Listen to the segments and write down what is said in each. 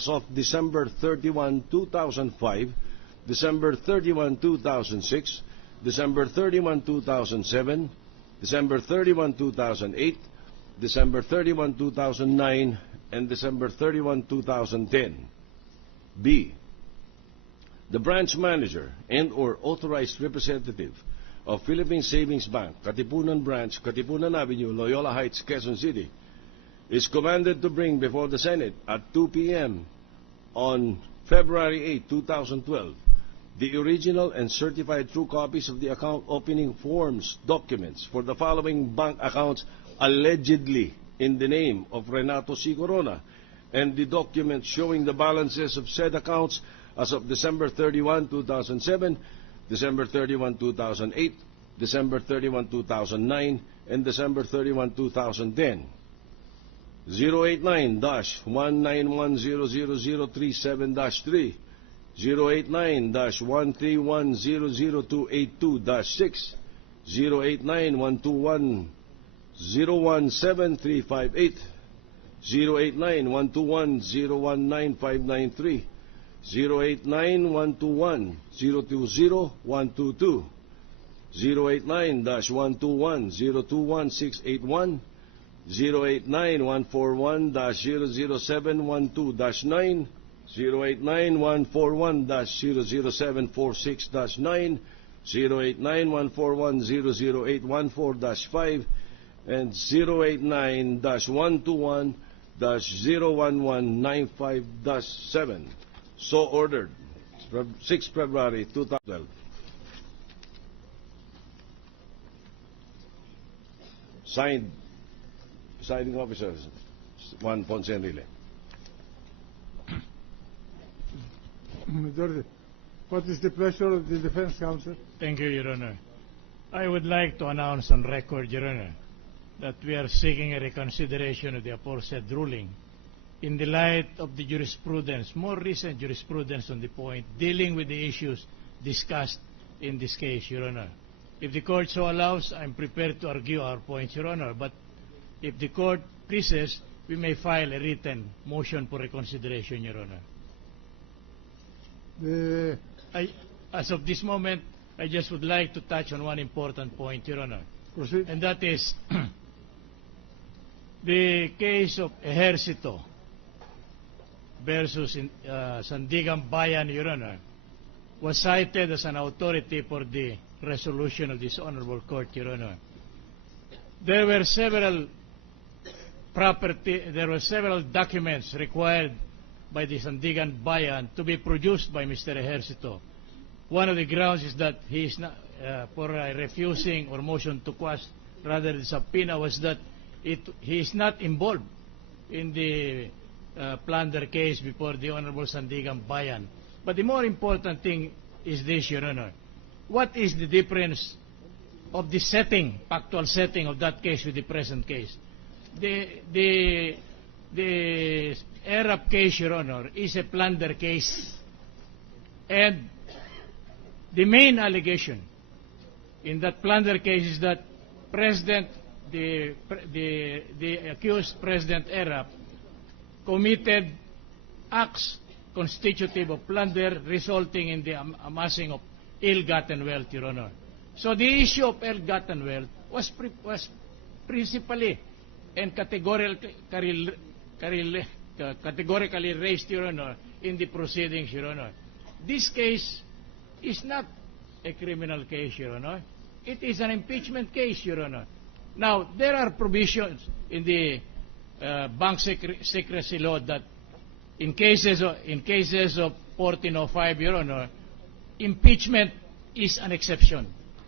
as of December 31, 2005, December 31, 2006, December 31, 2007, December 31, 2008, December 31, 2009, and December 31, 2010. B. The branch manager and or authorized representative of Philippine Savings Bank, Katipunan Branch, Katipunan Avenue, Loyola Heights, Quezon City, is commanded to bring before the Senate at 2 p.m. on February 8, 2012, the original and certified true copies of the account opening forms documents for the following bank accounts allegedly in the name of Renato C. Corona, and the documents showing the balances of said accounts as of December 31, 2007, December 31, 2008, December 31, 2009, and December 31, 2010. 089-1910037-3, 089-131-00282-6, 089-121-017-358, 089-121-019-593, 089-121-020-122, 089-121-021-681, 089-141-00712-9, 089-141-00746-9, 089-141-00814-5, and 089-121-01195-7. So ordered. 6 February 2012. Signed. Presiding officers, Juan Ponce Enrile. Majority, what is the pleasure of the Defense Counsel? Thank you, Your Honor. I would like to announce on record, Your Honor, that we are seeking a reconsideration of the aforesaid ruling in the light of the jurisprudence, more recent jurisprudence on the point, dealing with the issues discussed in this case, Your Honor. If the Court so allows, I'm prepared to argue our points, Your Honor, but if the Court pleases, we may file a written motion for reconsideration, Your Honor. As of this moment, I just would like to touch on one important point, Your Honor. Proceed. And that is the case of Ejercito versus Sandigan Bayan, Your Honor, was cited as an authority for the resolution of this Honorable Court, Your Honor. There were several documents required by the Sandigan Bayan to be produced by Mr. Ejercito. One of the grounds is that he is not, for refusing or motion to quash rather the subpoena, was that he is not involved in the plunder case before the Honorable Sandigan Bayan. But the more important thing is this, Your Honor. What is the difference of the setting, factual setting of that case with the present case? The ERAP case, Your Honor, is a plunder case, and the main allegation in that plunder case is that the accused President ERAP committed acts constitutive of plunder resulting in the amassing of ill-gotten wealth, Your Honor. So the issue of ill-gotten wealth was principally and categorically raised, Your Honor, in the proceedings, Your Honor. This case is not a criminal case, Your Honor. It is an impeachment case, Your Honor. Now, there are provisions in the bank secrecy law that in cases of 1405, Your Honor, impeachment is an exception.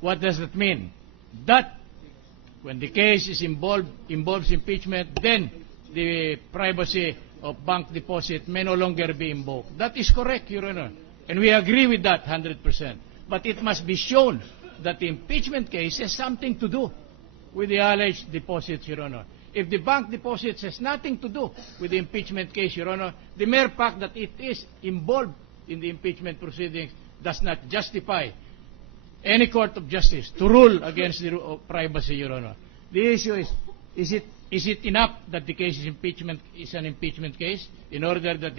What does that mean? That when the case is involves impeachment, then the privacy of bank deposit may no longer be invoked. That is correct, Your Honor, and we agree with that 100%. But it must be shown that the impeachment case has something to do with the alleged deposits, Your Honor. If the bank deposits has nothing to do with the impeachment case, Your Honor, the mere fact that it is involved in the impeachment proceedings does not justify any court of justice to rule against the privacy, Your Honor. The issue is it enough that the case is an impeachment case in order that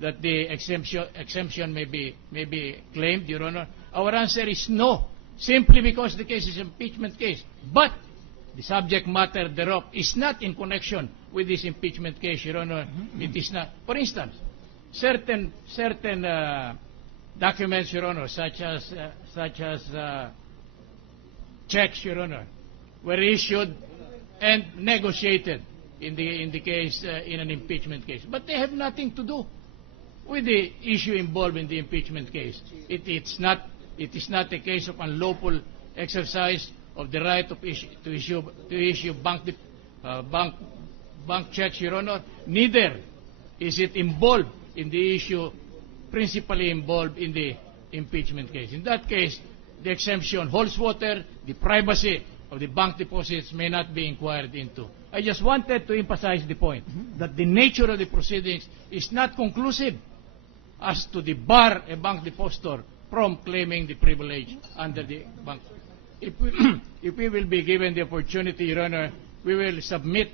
that the exemption may be claimed, Your Honor? Our answer is no, simply because the case is impeachment case. But the subject matter thereof is not in connection with this impeachment case, Your Honor. It is not. For instance, certain documents, Your Honor, such as checks, Your Honor, were issued and negotiated in the case in an impeachment case, but they have nothing to do with the issue involved in the impeachment case. It is not a case of unlawful exercise of the right to issue bank checks, Your Honor. Neither is it involved in the issue principally involved in the impeachment case. In that case, the exemption holds water. The privacy of the bank deposits may not be inquired into. I just wanted to emphasize the point that the nature of the proceedings is not conclusive as to the bar a bank depositor from claiming the privilege under the bank. If we will be given the opportunity, Your Honor, we will submit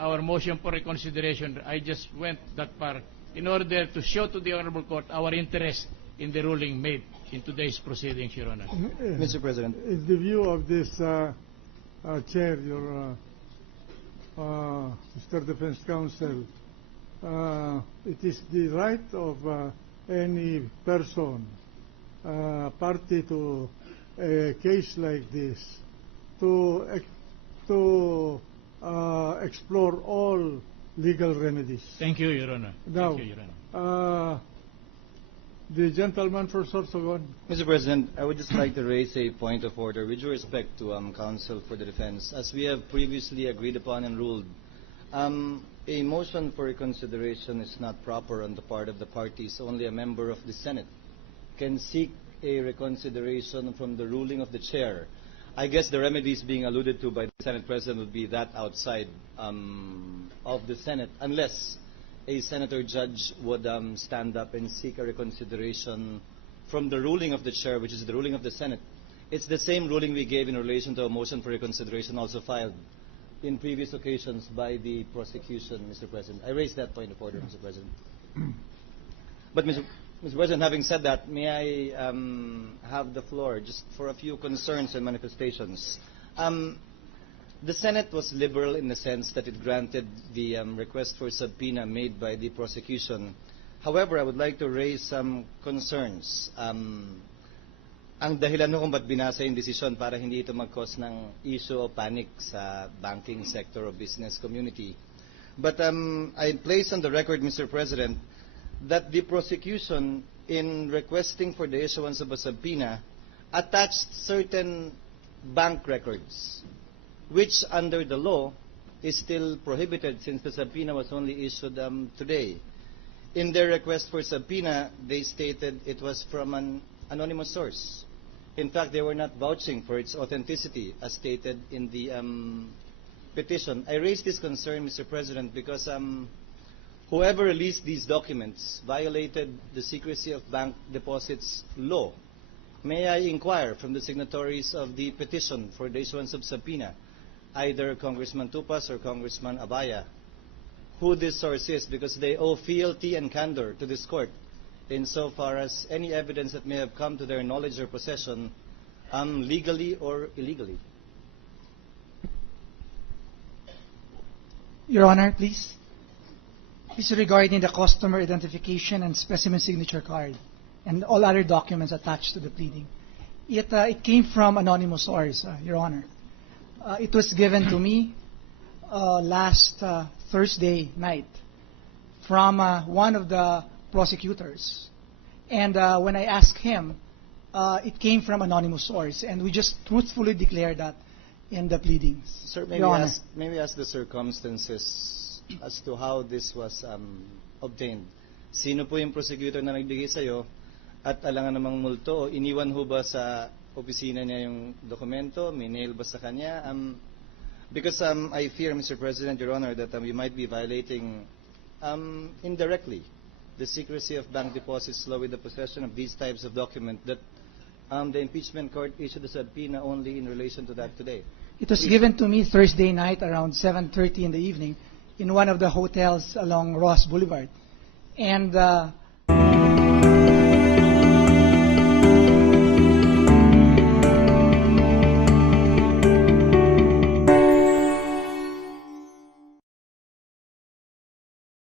our motion for reconsideration. I just went that far in order to show to the Honorable Court our interest in the ruling made in today's proceedings, Your Honor. Mr. President. In the view of this Chair, your Mr. Defense Counsel, it is the right of any person, party to a case like this, to explore all legal remedies. Thank you, Your Honor. Now, Thank you, Your Honor. The gentleman for Sorsogon. Mr. President, I would just like to raise a point of order with due respect to counsel for the defense. As we have previously agreed upon and ruled, a motion for reconsideration is not proper on the part of the parties. Only a member of the Senate can seek a reconsideration from the ruling of the chair. I guess the remedies being alluded to by the Senate President would be that outside of the Senate, unless a senator judge would stand up and seek a reconsideration from the ruling of the chair, which is the ruling of the Senate. It's the same ruling we gave in relation to a motion for reconsideration also filed in previous occasions by the prosecution, Mr. President. I raised that point of order, Mr. President. But, Mr. President, having said that, may I have the floor just for a few concerns and manifestations. The Senate was liberal in the sense that it granted the request for subpoena made by the prosecution. However, I would like to raise some concerns. Ang dahilan kung ba't binasa yung desisyon para hindi ito mag-cause ng issue o panic sa banking sector o business community. But I place on the record, Mr. President, that the prosecution, in requesting for the issuance of a subpoena, attached certain bank records, which under the law is still prohibited since the subpoena was only issued today. In their request for subpoena, they stated it was from an anonymous source. In fact, they were not vouching for its authenticity as stated in the petition. I raise this concern, Mr. President, because whoever released these documents violated the secrecy of bank deposits law. May I inquire from the signatories of the petition for the issuance of subpoena, either Congressman Tupas or Congressman Abaya, who this source is, because they owe fealty and candor to this court insofar as any evidence that may have come to their knowledge or possession legally or illegally. Your Honor, please. This is regarding the customer identification and specimen signature card and all other documents attached to the pleading. It came from anonymous source, Your Honor. It was given to me last Thursday night from one of the prosecutors. And when I asked him, it came from anonymous source, and we just truthfully declared that in the pleadings. Sir, maybe ask the circumstances as to how this was obtained. Sino po yung prosecutor na nagbigay sa'yo at alangan namang multo? Iniwan ho ba sa opisina niya yung dokumento? May mail ba sa kanya? Because I fear, Mr. President, Your Honor, that we might be violating indirectly the secrecy of bank deposits law with the possession of these types of documents that the impeachment court issued a subpoena only in relation to that today. It was given to me Thursday night around 7:30 in the evening in one of the hotels along Ross Boulevard. And